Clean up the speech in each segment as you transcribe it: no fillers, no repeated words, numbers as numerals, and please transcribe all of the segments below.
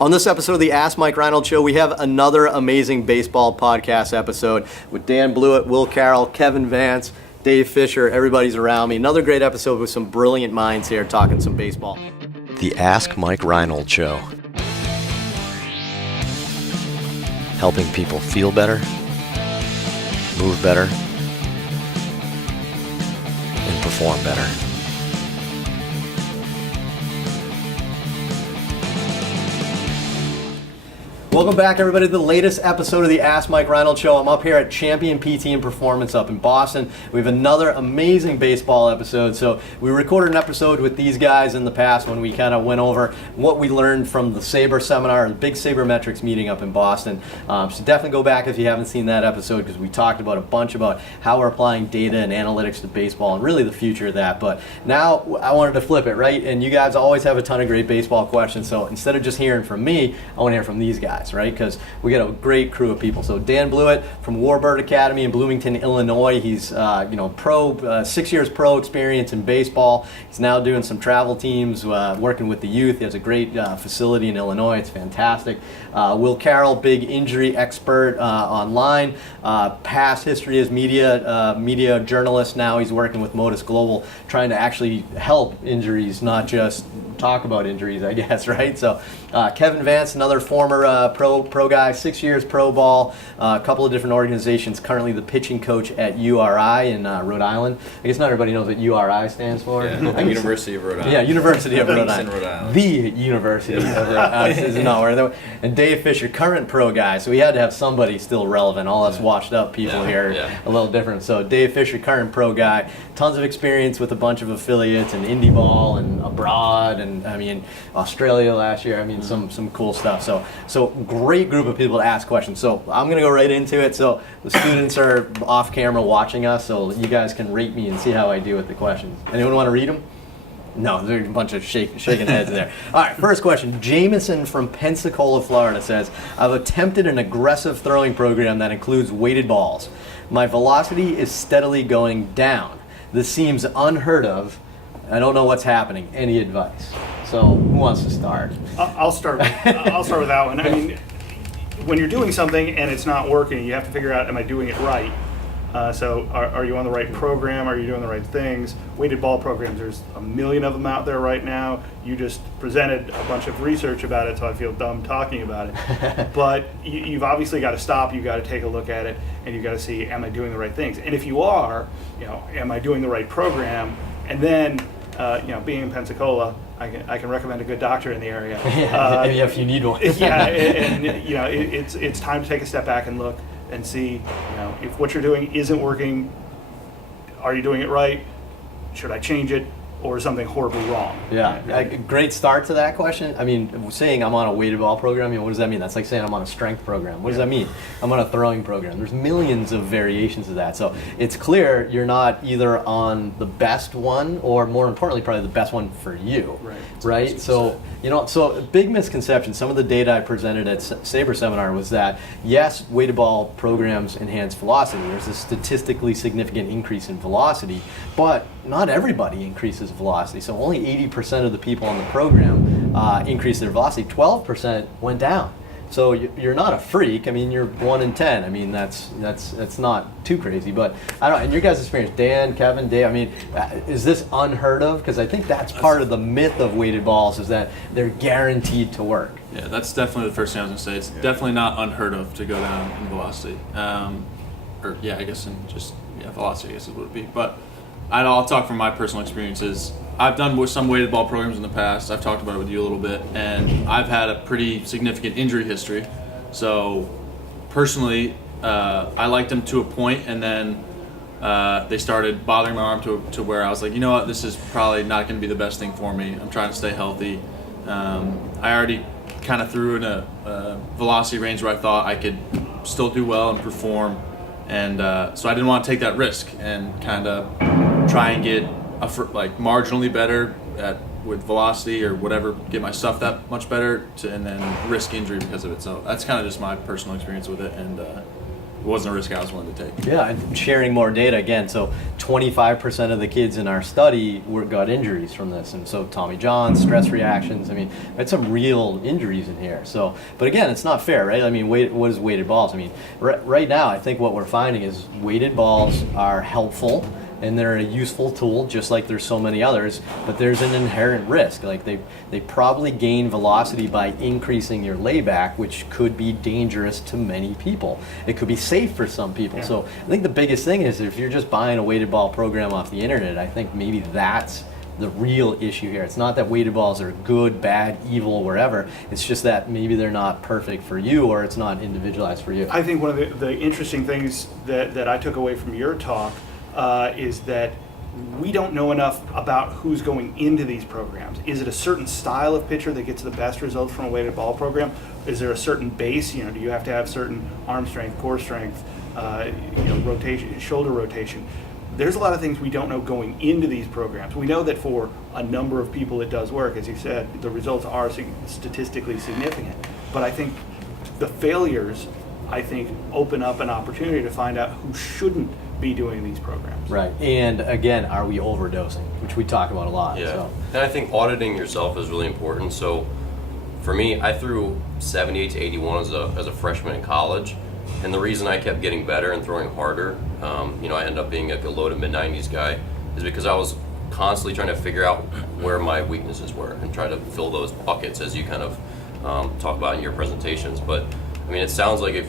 On this episode of the Ask Mike Reinold Show, we have another amazing baseball podcast episode with Dan Blewett, Will Carroll, Kevin Vance, Dave Fisher. Everybody's around me. Another great episode with some brilliant minds here talking some baseball. The Ask Mike Reinold Show. Helping people feel better, move better, and perform better. Welcome back, everybody, to the latest episode of the Ask Mike Reinold Show. I'm up here at Champion PT and Performance up in Boston. We have another amazing baseball episode. So we recorded an episode with these guys in the past when we kind of went over what we learned from the Sabre seminar, the big Sabermetrics meeting up in Boston. So definitely go back if you haven't seen that episode, because we talked about a bunch about how we're applying data and analytics to baseball and really the future of that. But now I wanted to flip it, right? And you guys always have a ton of great baseball questions. So instead of just hearing from me, I want to hear from these guys, right? Because we got a great crew of people. So Dan Blewett from Warbird Academy in Bloomington, Illinois. He's pro, 6 years pro experience in baseball. He's now doing some travel teams, working with the youth. He has a great facility in Illinois. It's fantastic. Will Carroll, big injury expert online. Past history as media journalist. Now he's working with Modus Global, trying to actually help injuries, not just talk about injuries, I guess, right? So Kevin Vance, another former pro guy, 6 years pro ball, a couple of different organizations, currently the pitching coach at URI in Rhode Island. I guess not everybody knows what URI stands for. Yeah, the University of Rhode Island. Yeah, University of Rhode Island. Rhode Island. The University of Rhode Island is not where. And Dave Fisher, current pro guy, so we had to have somebody still relevant. All us washed up people here, a little different. So Dave Fisher, current pro guy, tons of experience with a bunch of affiliates and indie ball and abroad, and I mean Australia last year. I mean some cool stuff. So great group of people to ask questions. So I'm gonna go right into it. So the students are off camera watching us, so you guys can rate me and see how I do with the questions. Anyone want to read them? No, there's a bunch of shaking heads there. All right, first question. Jameson from Pensacola, Florida says, I've attempted an aggressive throwing program that includes weighted balls. My velocity is steadily going down. This seems unheard of. I don't know what's happening. Any advice? So who wants to start? I'll start with that one. I mean, when you're doing something and it's not working, you have to figure out, am I doing it right? So are you on the right program? Are you doing the right things? Weighted ball programs, there's a million of them out there right now. You just presented a bunch of research about it, so I feel dumb talking about it. But you've obviously got to stop, you've got to take a look at it, and you've got to see, am I doing the right things? And if you are, am I doing the right program? And then, being in Pensacola, I can recommend a good doctor in the area. If you need one. It's time to take a step back and look and see, if what you're doing isn't working, are you doing it right? Should I change it? Or is something horribly wrong? Yeah, great start to that question. I mean, saying I'm on a weighted ball program, what does that mean? That's like saying I'm on a strength program. What does that mean? I'm on a throwing program. There's millions of variations of that. So it's clear you're not either on the best one, or more importantly, probably the best one for you. Right? So, so a big misconception, some of the data I presented at Sabre seminar was that, yes, weighted ball programs enhance velocity. There's a statistically significant increase in velocity, but not everybody increases velocity. So only 80% of the people on the program increased their velocity. 12% went down. So you're not a freak. I mean, you're 1 in 10. I mean, that's not too crazy. But I don't know. In your guys' experience, Dan, Kevin, Dave, I mean, is this unheard of? Because I think that's part of the myth of weighted balls, is that they're guaranteed to work. Yeah, that's definitely the first thing I was going to say. It's definitely not unheard of to go down in velocity. Velocity, I guess it would be. But I'll talk from my personal experiences. I've done some weighted ball programs in the past. I've talked about it with you a little bit, and I've had a pretty significant injury history. So personally, I liked them to a point, and then they started bothering my arm to where I was like, you know what, this is probably not going to be the best thing for me. I'm trying to stay healthy. I already kind of threw in a velocity range where I thought I could still do well and perform, and so I didn't want to take that risk and kind of try and get marginally better with velocity or whatever, get my stuff that much better, and then risk injury because of it. So that's kind of just my personal experience with it, and it wasn't a risk I was willing to take. Yeah, and sharing more data again. So 25% of the kids in our study got injuries from this, and so Tommy John, stress reactions. I mean, we had some real injuries in here. So, but again, it's not fair, right? I mean, what is weighted balls? I mean, right now, I think what we're finding is weighted balls are helpful. And they're a useful tool, just like there's so many others, but there's an inherent risk. Like they probably gain velocity by increasing your layback, which could be dangerous to many people. It could be safe for some people. Yeah. So I think the biggest thing is if you're just buying a weighted ball program off the internet, I think maybe that's the real issue here. It's not that weighted balls are good, bad, evil, wherever. It's just that maybe they're not perfect for you, or it's not individualized for you. I think one of the interesting things that I took away from your talk is that we don't know enough about who's going into these programs. Is it a certain style of pitcher that gets the best results from a weighted ball program? Is there a certain base? Do you have to have certain arm strength, core strength, rotation, shoulder rotation? There's a lot of things we don't know going into these programs. We know that for a number of people it does work. As you said, the results are statistically significant. But I think the failures, open up an opportunity to find out who shouldn't be doing these programs. Right, and again, are we overdosing, which we talk about a lot. Yeah, So. and I think auditing yourself is really important. So for me, I threw 78 to 81 as a freshman in college, and the reason I kept getting better and throwing harder, I ended up being a low to mid 90s guy, is because I was constantly trying to figure out where my weaknesses were and try to fill those buckets, as you kind of talk about in your presentations. But I mean, it sounds like if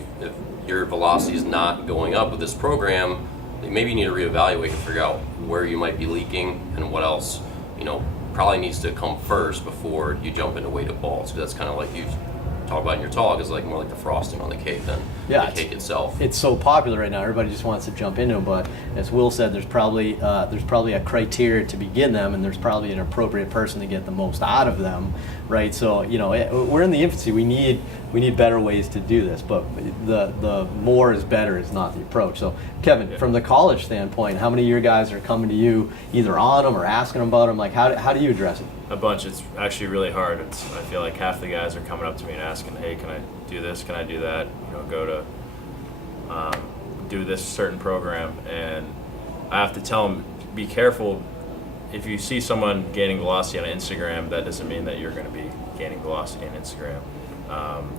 your velocity is not going up with this program, maybe you need to reevaluate and figure out where you might be leaking and what else, probably needs to come first before you jump into weighted balls. Because that's kind of like you talk about in your talk, is like more like the frosting on the cake than the cake itself. It's so popular right now. Everybody just wants to jump into them. But as Will said, there's probably a criteria to begin them, and there's probably an appropriate person to get the most out of them, right? So we're in the infancy. We need better ways to do this. But the more is better is not the approach. So Kevin, from the college standpoint, how many of your guys are coming to you either on them or asking them about them? Like how do you address it? A bunch. It's actually really hard. I feel like half the guys are coming up to me and asking, "Hey, can I do this? Can I do that? Go to do this certain program." And I have to tell them, be careful. If you see someone gaining velocity on Instagram, that doesn't mean that you're going to be gaining velocity on Instagram.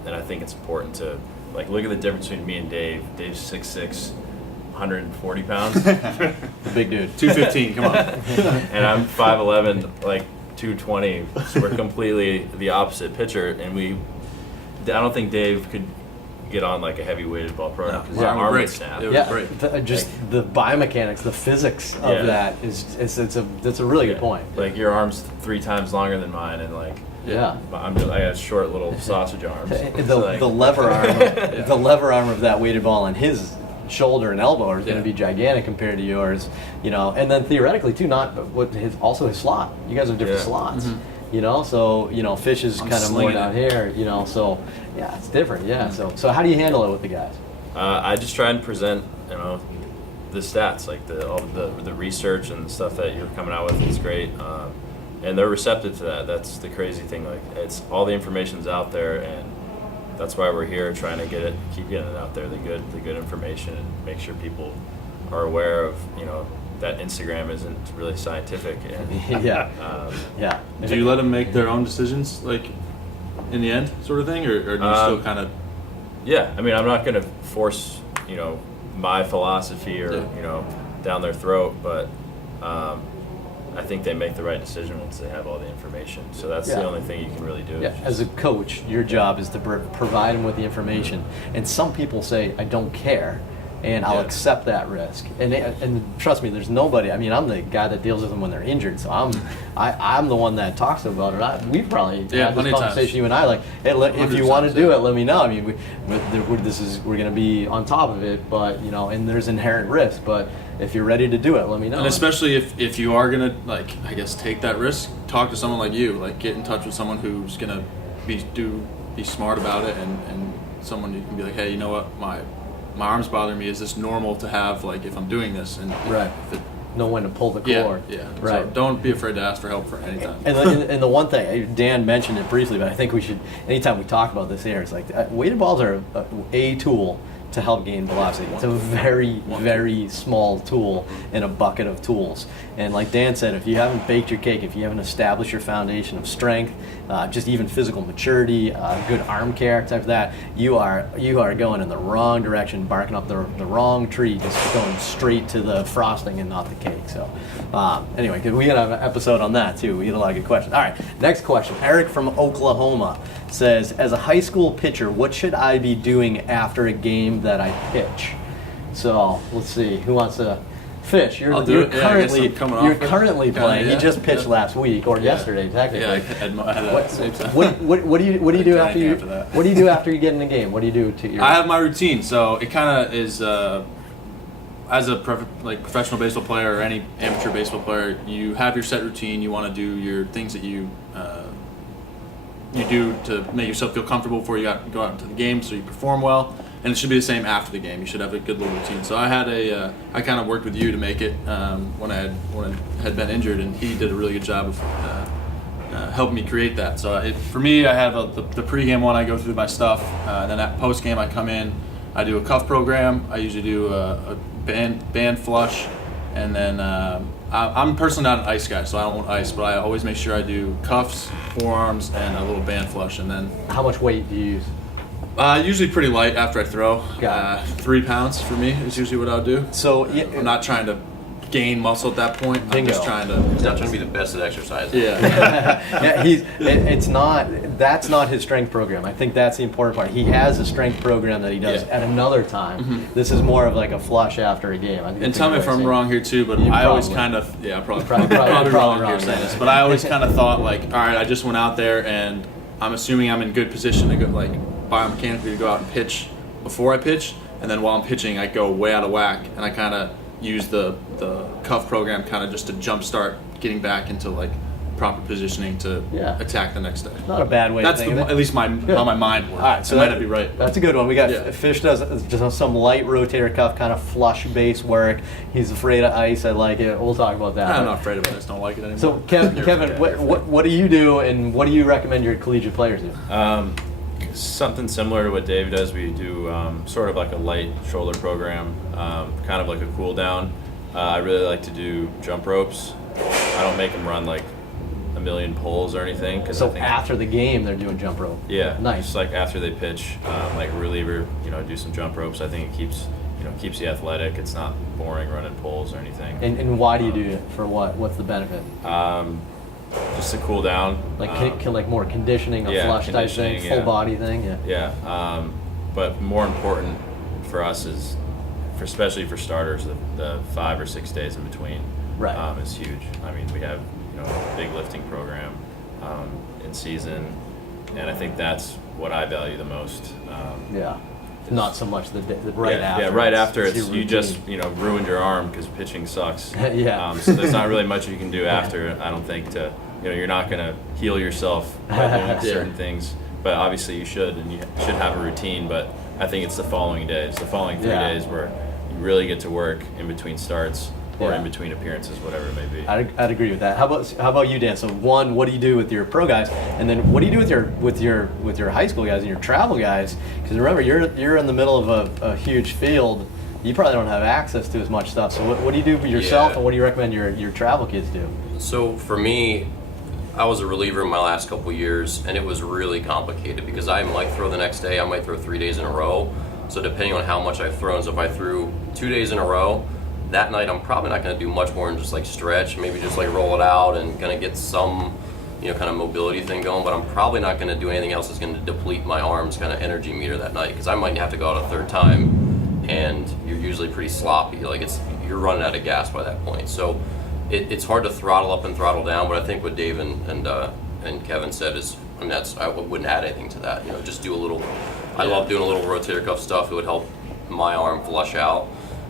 And I think it's important to look at the difference between me and Dave. Dave's 6'6", 140 pounds. The big dude. 215, come on. And I'm 5'11", 220. So we're completely the opposite pitcher, and I don't think Dave could get on a heavy weighted ball program because his arm would snap. The biomechanics, the physics of that that's a really good point. Your arm's 3 times longer than mine, and I got short little sausage arms. The lever arm, the lever arm of that weighted ball on his shoulder and elbow is going to be gigantic compared to yours, and then theoretically too, also his slot. You guys have different slots, so Fish is kind of more down here, so it's different, So how do you handle it with the guys? I just try and present, the stats, all the research and the stuff that you're coming out with is great, and they're receptive to that. That's the crazy thing. It's all the information's out there, and that's why we're here, trying to keep getting it out there, the good information, and make sure people are aware of, that Instagram isn't really scientific. And, Do you let them make their own decisions, in the end, sort of thing, or do you still kind of? Yeah, I mean, I'm not going to force, my philosophy or down their throat, but I think they make the right decision once they have all the information. So that's the only thing you can really do. Yeah. As a coach, your job is to provide them with the information. And some people say, I don't care, and I'll accept that risk. And trust me, there's nobody. I mean, I'm the guy that deals with them when they're injured, so I'm the one that talks about it. We've probably had this conversation, you and I, hey, if you want to do it, let me know. I mean, we're going to be on top of it, but and there's inherent risk, but if you're ready to do it, let me know. And especially if you are gonna take that risk, talk to someone like you. Get in touch with someone who's gonna be smart about it, and someone you can be like, hey, you know what, my arm's bothering me. Is this normal to have if I'm doing this? And know when to pull the cord. Right. So don't be afraid to ask for help for any time. And the one thing, Dan mentioned it briefly, but I think we should, anytime we talk about this here, it's weighted balls are a tool to help gain velocity. It's a very, very small tool in a bucket of tools. And like Dan said, if you haven't baked your cake, if you haven't established your foundation of strength, just even physical maturity, good arm care, type of that, you are going in the wrong direction, barking up the wrong tree, just going straight to the frosting and not the cake. So anyway, 'cause we got to have an episode on that too. We get a lot of good questions. All right, next question. Eric from Oklahoma says, as a high school pitcher, what should I be doing after a game that I pitch? So let's see, who wants to fish? I'll do it. Yeah, I guess I'm coming off you're it. currently playing. Yeah, You just pitched last week or yesterday, technically. Yeah, I had a same time. What do you do after you After that. what do you do after you get in the game? What do you do to your? I have my routine, so it kind of is. As a professional baseball player or any amateur baseball player, you have your set routine. You want to do your things that you do to make yourself feel comfortable before you go out into the game, so you perform well. And it should be the same after the game. You should have a good little routine. So I had I kind of worked with you to make it when I had been injured, and he did a really good job of helping me create that. So for me, I have the pregame one. I go through my stuff. Then at postgame, I come in. I do a cuff program. I usually do a band flush, and then I'm personally not an ice guy, so I don't want ice. But I always make sure I do cuffs, forearms, and a little band flush, and then. How much weight do you use? Usually pretty light after I throw. Got 3 pounds for me is usually what I'll do. So I'm not trying to gain muscle at that point. I'm Bingo. just trying to. He's not trying to be the best at exercise. Yeah. yeah, that's not his strength program. I think that's the important part. He has a strength program that he does Yeah. at another time. This is more of like a flush after a game. I think And that's a tell good me way if of I'm saying wong it. here too, but You I always probably- kind of probably Probably wrong here wrong, saying yeah. this, but I always kind of thought like, all right, I just went out there and I'm assuming I'm in good position to go like biomechanically to go out and pitch before I pitch, and then while I'm pitching, I go way out of whack, and I kind of use the cuff program kind of just to jumpstart getting back into like proper positioning to Yeah. attack the next day. Not a bad way. That's of thinking at least how my mind works. All right, so it might that- not be right. That's a good one. We got Yeah. Fish does just some light rotator cuff kind of flush base work. He's afraid of ice. I like it. We'll talk about that. I'm not afraid of it. I just don't like it anymore. So Kevin, what do you do, and what do you recommend your collegiate players do? Something similar to what Dave does. We do sort of like a light shoulder program, kind of like a cool down. I really like to do jump ropes. I don't make them run like a million pulls or anything. Cause So I think after the game, they're doing jump rope. yeah, Nice. Just like after they pitch, like a reliever, do some jump ropes. I think it keeps you athletic. It's not boring running pulls or anything. And why do you do it? For what? What's the benefit? Just to cool down. Like like more conditioning, a yeah, flush type thing, conditioning, full yeah. body thing. Yeah. Yeah, but more important for us is, especially for starters, the 5 or 6 days in between Right. is huge. I mean, we have a big lifting program in season, and I think that's what I value the most. Yeah. Not so much the right after. Yeah, right after your it's you routine. just ruined your arm because pitching sucks. Yeah. So there's not really much you can do after. I don't think you're not gonna heal yourself by doing certain things, but obviously you should, and you should have a routine. But I think it's the following days, the following 3 Yeah. days where you really get to work in between starts or Yeah. in between appearances, whatever it may be. I'd agree with that. How about you, Dan? So one, what do you do with your pro guys, and then what do you do with your high school guys and your travel guys? Because remember, you're in the middle of a huge field. You probably don't have access to as much stuff. So what do you do for yourself, Yeah. and what do you recommend your travel kids do? So for me, I was a reliever in my last couple years, and it was really complicated because I might throw the next day, I might throw 3 days in a row. So depending on how much I've thrown, so if I threw 2 days in a row, that night I'm probably not going to do much more than just like stretch, maybe just like roll it out and kind of get some, kind of mobility thing going. But I'm probably not going to do anything else that's going to deplete my arms kind of energy meter that night, because I might have to go out a third time, and you're usually pretty sloppy. Like you're running out of gas by that point. So it's hard to throttle up and throttle down. But I think what Dave and Kevin said is, I wouldn't add anything to that. Just do a little. I love doing a little rotator cuff stuff. It would help my arm flush out.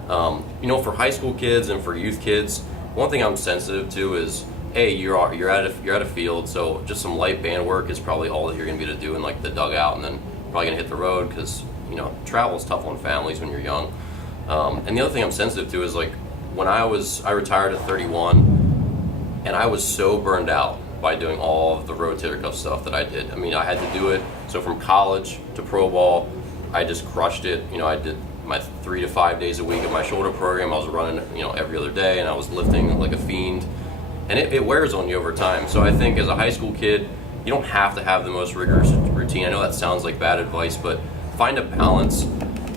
For high school kids and for youth kids, one thing I'm sensitive to is, hey, you're at a field, so just some light band work is probably all that you're going to be able to do in like the dugout, and then probably going to hit the road because travel is tough on families when you're young. And the other thing I'm sensitive to is like when I retired at 31, and I was so burned out by doing all of the rotator cuff stuff that I did. I mean, I had to do it. So from college to pro ball, I just crushed it. I did 3 to 5 days a week at my shoulder program. I was running, every other day, and I was lifting like a fiend. And it wears on you over time. So I think as a high school kid, you don't have to have the most rigorous routine. I know that sounds like bad advice, but find a balance.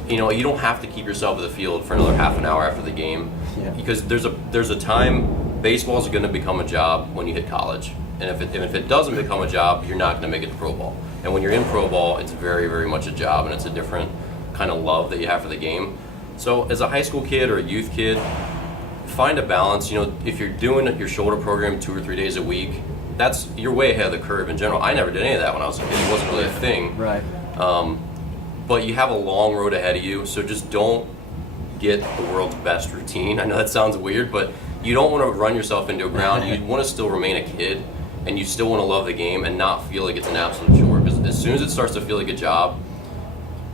You don't have to keep yourself in the field for another half an hour after the game, because there's a time baseball is going to become a job when you hit college. And if it doesn't become a job, you're not going to make it to pro ball. And when you're in pro ball, it's very, very much a job, and it's a different kind of love that you have for the game. So as a high school kid or a youth kid, find a balance. If you're doing your shoulder program 2 or 3 days a week, you're way ahead of the curve in general. I never did any of that when I was a kid. It wasn't really a thing. Right. But you have a long road ahead of you, so just don't get the world's best routine. I know that sounds weird, but you don't want to run yourself into a ground. You want to still remain a kid, and you still want to love the game and not feel like it's an absolute chore. Because as soon as it starts to feel like a job,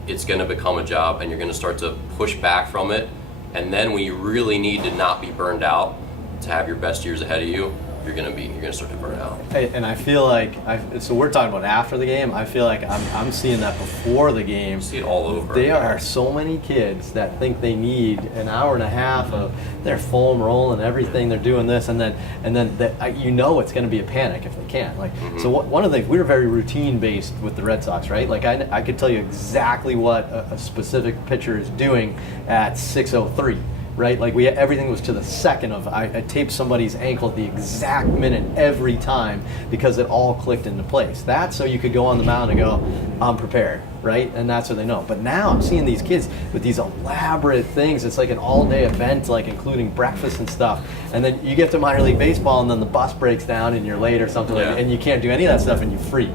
it's going to become a job, and you're going to start to push back from it. And then when you really need to not be burned out, to have your best years ahead of you, you're gonna start to burn out. And I feel like so we're talking about after the game. I feel like I'm seeing that before the game. You see it all over. There are so many kids that think they need an hour and a half of their foam roll and everything. They're doing this, and then it's going to be a panic if they can't. So one of the things, we were very routine based with the Red Sox, right? Like I could tell you exactly what a specific pitcher is doing at 6:03. Right, like everything was to the second of. I taped somebody's ankle at the exact minute every time because it all clicked into place. That's so you could go on the mound and go, I'm prepared, right? And that's so they know. But now I'm seeing these kids with these elaborate things. It's like an all-day event, like including breakfast and stuff. And then you get to minor league baseball, and then the bus breaks down, and you're late or something, and you can't do any of that stuff, and you freak,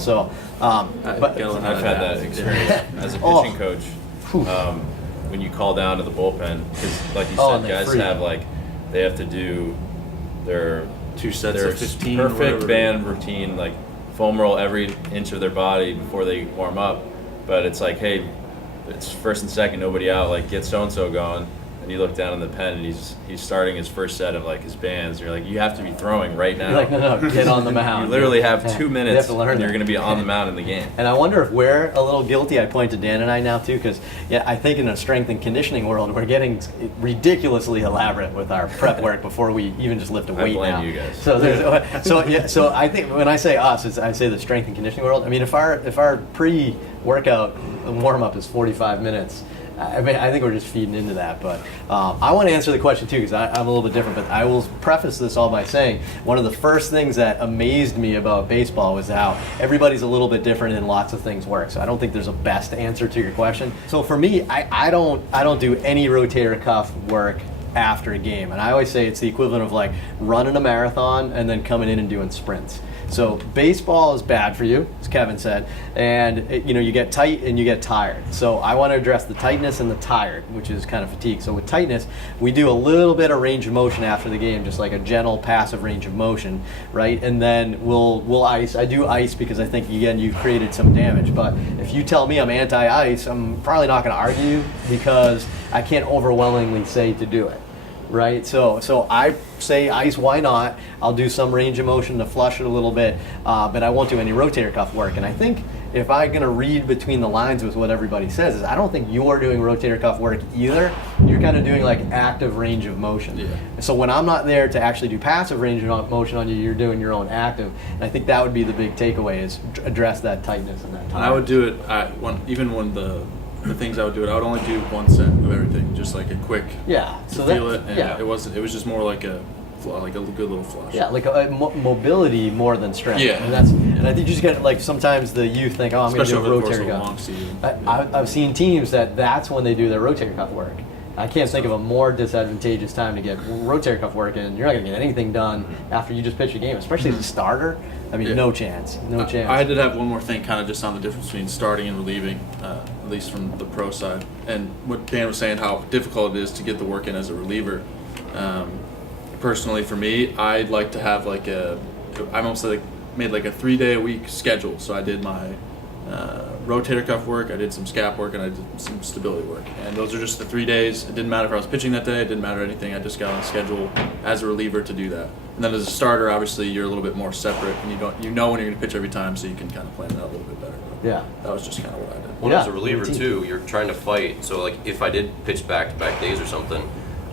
So, but I've had that experience as a pitching coach. When you call down to the bullpen, because like you said, guys they have to do their 2 sets their of 15 perfect band routine, like foam roll every inch of their body before they warm up. But it's like, hey, it's first and second, nobody out, like get so and so going. And you look down in the pen, and he's starting his first set of like his bands. And you're like, you have to be throwing right now. You're like, no, get on the mound. You literally have 2 minutes, you have to learn and you're going to be on the mound in the game. And I wonder if we're a little guilty. I point to Dan and I now too, because I think in a strength and conditioning world, we're getting ridiculously elaborate with our prep work before we even just lift a weight I blame now. you guys. So I think when I say us, I say the strength and conditioning world. I mean, if our pre-workout warm-up is 45 minutes. I think we're just feeding into that, but I want to answer the question too, because I'm a little bit different, but I will preface this all by saying one of the first things that amazed me about baseball was how everybody's a little bit different and lots of things work. So I don't think there's a best answer to your question. So for me, I don't do any rotator cuff work after a game, and I always say it's the equivalent of like running a marathon and then coming in and doing sprints. So baseball is bad for you, as Kevin said, and you get tight and you get tired. So I want to address the tightness and the tired, which is kind of fatigue. So with tightness, we do a little bit of range of motion after the game, just like a gentle passive range of motion, right? And then we'll ice. I do ice because I think again you've created some damage. But if you tell me I'm anti-ice, I'm probably not going to argue because I can't overwhelmingly say to do it. Right, so I say ice. Why not? I'll do some range of motion to flush it a little bit, but I won't do any rotator cuff work. And I think if I'm going to read between the lines with what everybody says, is I don't think you're doing rotator cuff work either. You're kind of doing like active range of motion. Yeah. So when I'm not there to actually do passive range of motion on you, you're doing your own active. And I think that would be the big takeaway: is address that tightness and that. And I would do it even when the things I would do it, I would only do 1 set of everything, just like a quick so feel it, and yeah. it was just more like a good little flush. Yeah, like mobility more than strength. Yeah. And I think you just get like sometimes the youth think, I'm going to Especially do a over the course of rotator a cuff. long season. I've seen teams that's when they do their rotator cuff work. I can't think of a more disadvantageous time to get rotator cuff work in. You're not going to get anything done after you just pitch a game, especially as a starter. I mean, no chance. I did have one more thing kind of just on the difference between starting and relieving, at least from the pro side. And what Dan was saying, how difficult it is to get the work in as a reliever. Personally, for me, I'd like to have I mostly made like a 3-day-a-week schedule. So I did my rotator cuff work, I did some scap work, and I did some stability work. And those are just the 3 days. It didn't matter if I was pitching that day. It didn't matter anything. I just got on a schedule as a reliever to do that. And then as a starter, obviously, you're a little bit more separate, and you know when you're going to pitch every time, so you can kind of plan it out a little bit better. Yeah. That was just kind of what I did. Well, Yeah, as a reliever routine. too, you're trying to fight. So like if I did pitch back-to-back days or something,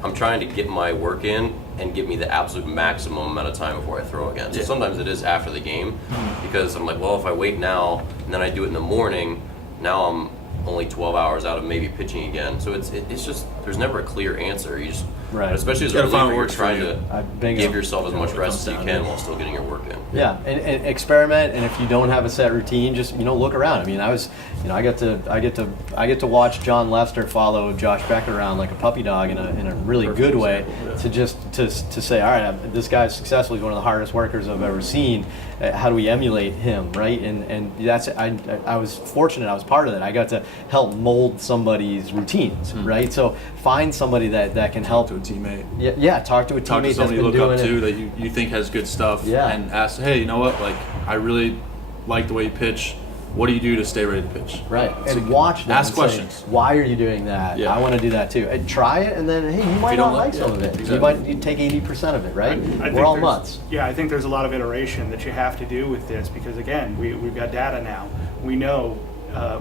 I'm trying to get my work in and give me the absolute maximum amount of time before I throw again. So Yeah. sometimes it is after the game because I'm like, well, if I wait now and then I do it in the morning, now I'm only 12 hours out of maybe pitching again. So it's just there's never a clear answer. You just Right. especially as a Gotta find reliever, what you're works for trying you. to give yourself as much what it rest as comes you down can to. while still getting your work in. Yeah, and experiment. And if you don't have a set routine, just look around. I mean, I get to watch John Lester follow Josh Becker around like a puppy dog in a really Perfect good way. example, yeah. To just to say, all right, this guy's successful. He's one of the hardest workers I've ever seen. How do we emulate him, right? And that's I was fortunate. I was part of that. I got to help mold somebody's routines, right? So find somebody that can help. To a teammate. Yeah, talk to a Talk teammate to somebody that's you been look up doing to it. that you think has good stuff, Yeah. and ask, hey, you know what? Like, I really like the way you pitch. What do you do to stay ready to pitch? Right, So and watch them. ask and say, questions. why are you doing that? Yeah. I want to do that too. And try it, and then hey, you might don't not like like- some yeah, of it. exactly. You take 80% of it, right? I think We're all there's- mutts. Yeah, I think there's a lot of iteration that you have to do with this because again, we've got data now. We know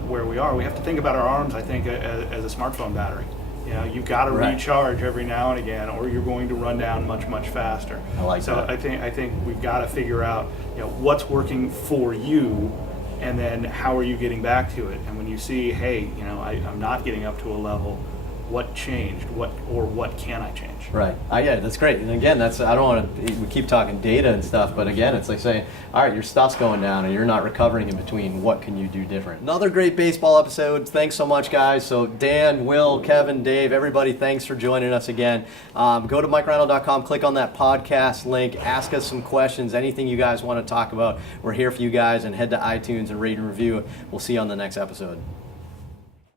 where we are. We have to think about our arms. I think as a smartphone battery. You've got to Right. recharge every now and again, or you're going to run down much faster. I like so that. I think we've got to figure out what's working for you, and then how are you getting back to it. And when you see, hey, I'm not getting up to a level. What changed? What can I change? Right. Yeah, that's great. And again, I don't want to. We keep talking data and stuff, but again, it's like saying, all right, your stuff's going down, and you're not recovering in between. What can you do different? Another great baseball episode. Thanks so much, guys. So Dan, Will, Kevin, Dave, everybody, thanks for joining us again. Go to MikeReinold.com, click on that podcast link, ask us some questions, anything you guys want to talk about. We're here for you guys, and head to iTunes and rate and review. We'll see you on the next episode.